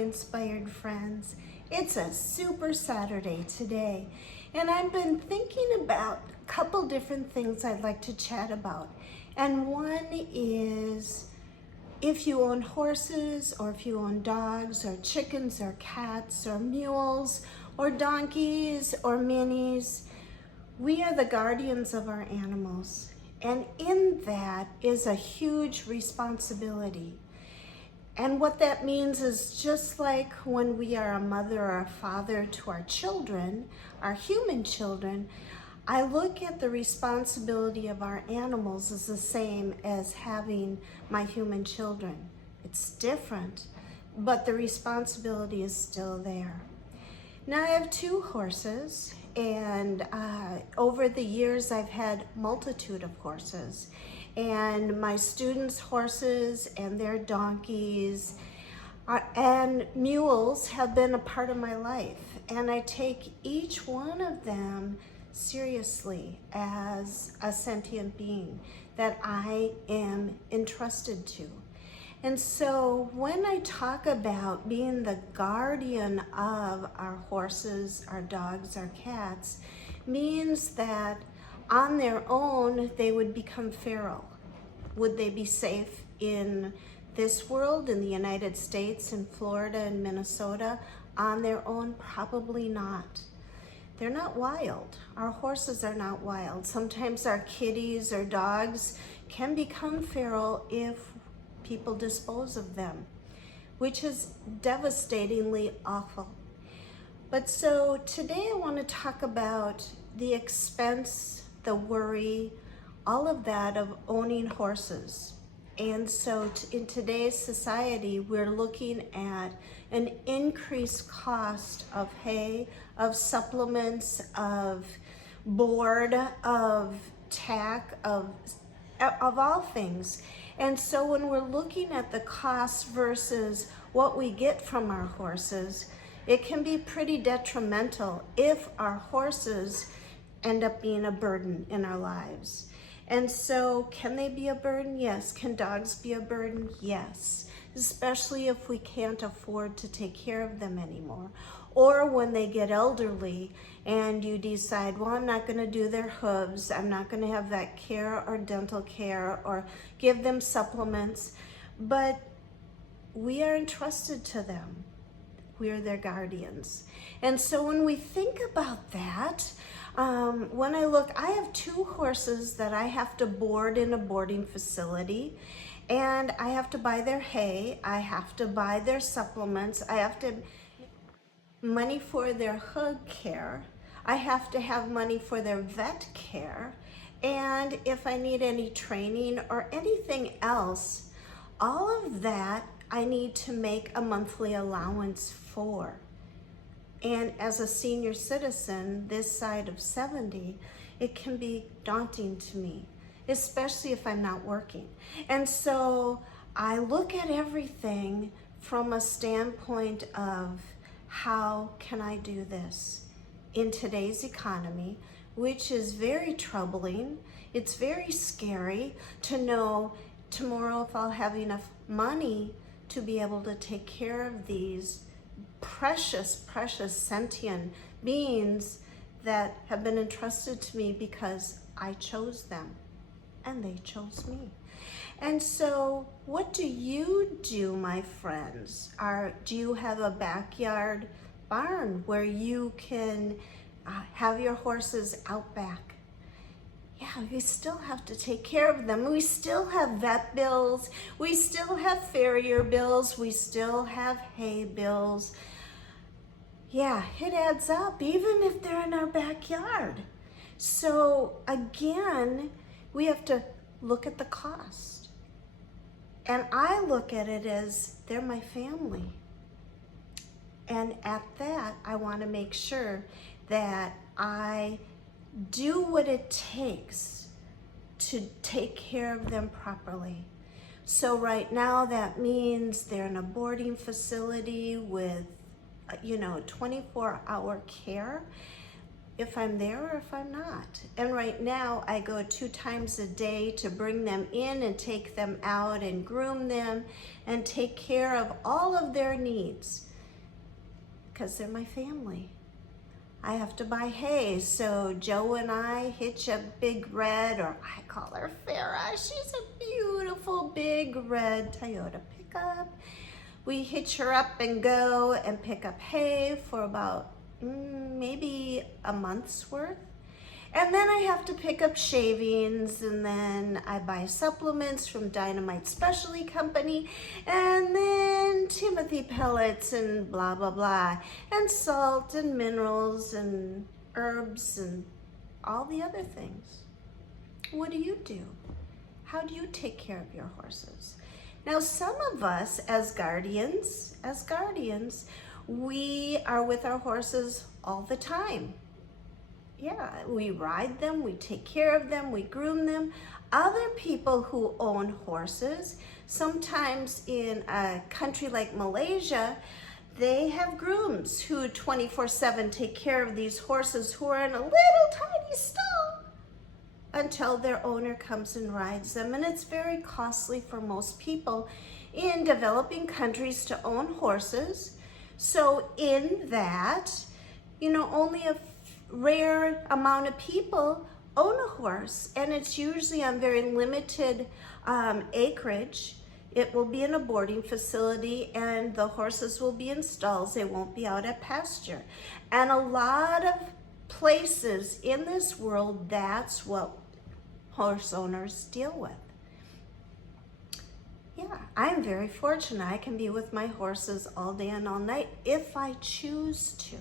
inspired friends. It's a super Saturday today, and I've been thinking about a couple different things I'd like to chat about. And one is if you own horses, or if you own dogs, or chickens, or cats, or mules, or donkeys, or minis, we are the guardians of our animals. And in that is a huge responsibility. And what that means is, just like when we are a mother or a father to our children, our human children, I look at the responsibility of our animals as the same as having my human children. It's different, but the responsibility is still there. Now I have 2 horses, and over the years I've had multitude of horses. And my students' horses and their donkeys and mules have been a part of my life. And I take each one of them seriously as a sentient being that I am entrusted to. And so when I talk about being the guardian of our horses, our dogs, our cats, means that on their own, they would become feral. Would they be safe in this world, in the United States, in Florida and Minnesota? On their own, probably not. They're not wild. Our horses are not wild. Sometimes our kitties or dogs can become feral if people dispose of them, which is devastatingly awful. But so today I want to talk about the expense, the worry, all of that of owning horses. And so in today's society, we're looking at an increased cost of hay, of supplements, of board, of tack, of all things. And so when we're looking at the cost versus what we get from our horses, it can be pretty detrimental if our horses end up being a burden in our lives. And so can they be a burden? Yes. Can dogs be a burden? Yes. Especially if we can't afford to take care of them anymore. Or when they get elderly and you decide, well, I'm not going to do their hooves, I'm not going to have vet care or dental care or give them supplements, but we are entrusted to them. We are their guardians. And so when we think about that, when I look, I have 2 horses that I have to board in a boarding facility, and I have to buy their hay, I have to buy their supplements, I have to money for their hoof care, I have to have money for their vet care, and if I need any training or anything else, all of that I need to make a monthly allowance for. And as a senior citizen, this side of 70, it can be daunting to me, especially if I'm not working. And so I look at everything from a standpoint of, how can I do this in today's economy, which is very troubling. It's very scary to know tomorrow if I'll have enough money to be able to take care of these precious, precious sentient beings that have been entrusted to me because I chose them and they chose me. And so what do you do, my friends? Do you have a backyard barn where you can have your horses out back? Yeah, we still have to take care of them. We still have vet bills. We still have farrier bills. We still have hay bills. Yeah, it adds up, even if they're in our backyard. So again, we have to look at the cost. And I look at it as they're my family. And at that, I want to make sure that I do what it takes to take care of them properly. So right now that means they're in a boarding facility with 24-hour care if I'm there or if I'm not. And right now I go 2 times a day to bring them in and take them out and groom them and take care of all of their needs. because they're my family. I have to buy hay, so Joe and I hitch a big red, or I call her Farah. She's a beautiful big red Toyota pickup. We hitch her up and go and pick up hay for about maybe a month's worth. And then I have to pick up shavings, and then I buy supplements from Dynamite Specialty Company, and then Timothy pellets and blah, blah, blah, and salt and minerals and herbs and all the other things. What do you do? How do you take care of your horses? Now, some of us as guardians, we are with our horses all the time. Yeah, we ride them, we take care of them, we groom them. Other people who own horses, sometimes in a country like Malaysia, they have grooms who 24/7 take care of these horses who are in a little tiny stall until their owner comes and rides them. And it's very costly for most people in developing countries to own horses. So in that, only a rare amount of people own a horse, and it's usually on very limited acreage. It will be in a boarding facility, and the horses will be in stalls. They won't be out at pasture. And a lot of places in this world, that's what horse owners deal with. Yeah, I'm very fortunate. I can be with my horses all day and all night if I choose to.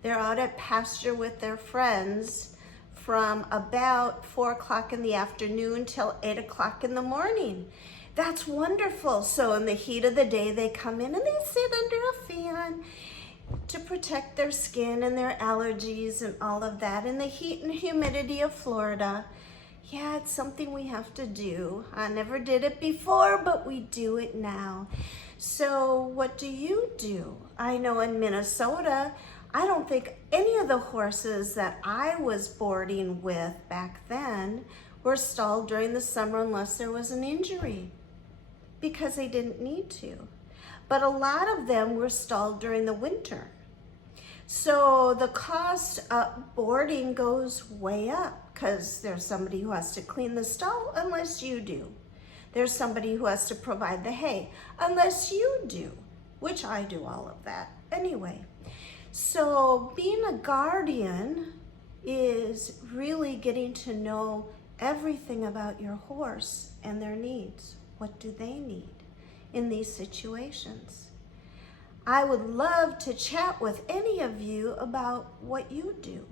They're out at pasture with their friends from about 4 o'clock in the afternoon till 8 o'clock in the morning. That's wonderful. So in the heat of the day, they come in and they sit under a fan to protect their skin and their allergies and all of that. In the heat and humidity of Florida, yeah, it's something we have to do. I never did it before, but we do it now. So what do you do? I know in Minnesota, I don't think any of the horses that I was boarding with back then were stalled during the summer unless there was an injury, because they didn't need to. But a lot of them were stalled during the winter. So the cost of boarding goes way up because there's somebody who has to clean the stall unless you do. There's somebody who has to provide the hay unless you do, which I do all of that anyway. So being a guardian is really getting to know everything about your horse and their needs. What do they need in these situations? I would love to chat with any of you about what you do,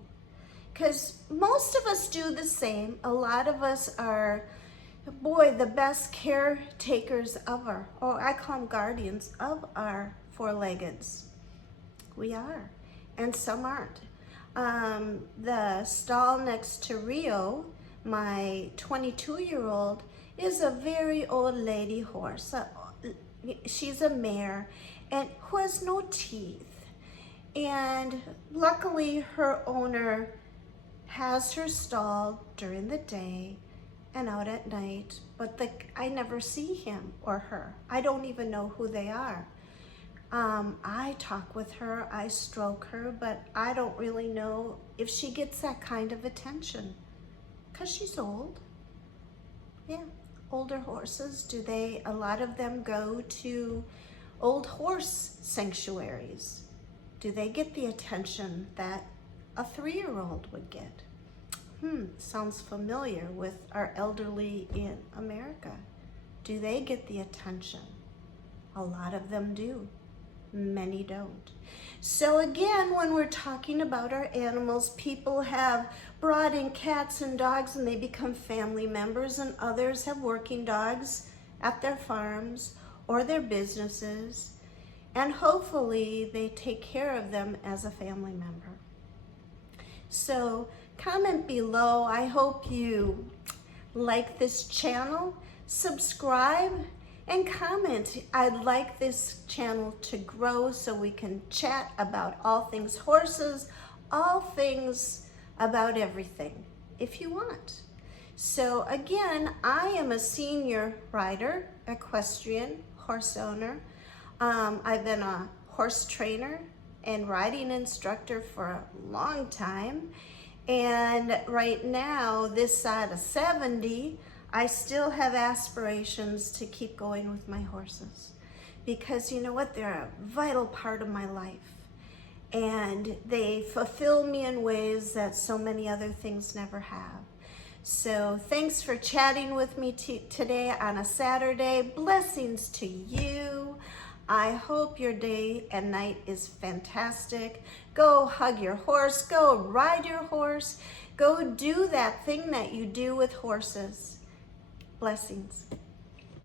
because most of us do the same. A lot of us are, the best caretakers of I call them guardians of our four-leggeds. We are, and some aren't. The stall next to Rio, my 22-year-old, is a very old lady horse. She's a mare and who has no teeth. And luckily her owner has her stall during the day and out at night, but I never see him or her. I don't even know who they are. I talk with her, I stroke her, but I don't really know if she gets that kind of attention because she's old. Yeah, older horses, a lot of them go to old horse sanctuaries. Do they get the attention that a 3-year-old would get? Sounds familiar with our elderly in America. Do they get the attention? A lot of them do. Many don't. So again, when we're talking about our animals, people have brought in cats and dogs and they become family members, and others have working dogs at their farms or their businesses, and hopefully they take care of them as a family member. So comment below. I hope you like this channel, subscribe, and comment. I'd like this channel to grow so we can chat about all things horses, all things about everything, if you want. So again, I am a senior rider, equestrian, horse owner. I've been a horse trainer and riding instructor for a long time. And right now, this side of 70, I still have aspirations to keep going with my horses. Because you know what? They're a vital part of my life. And they fulfill me in ways that so many other things never have. So thanks for chatting with me today on a Saturday. Blessings to you. I hope your day and night is fantastic. Go hug your horse. Go ride your horse. Go do that thing that you do with horses. Blessings.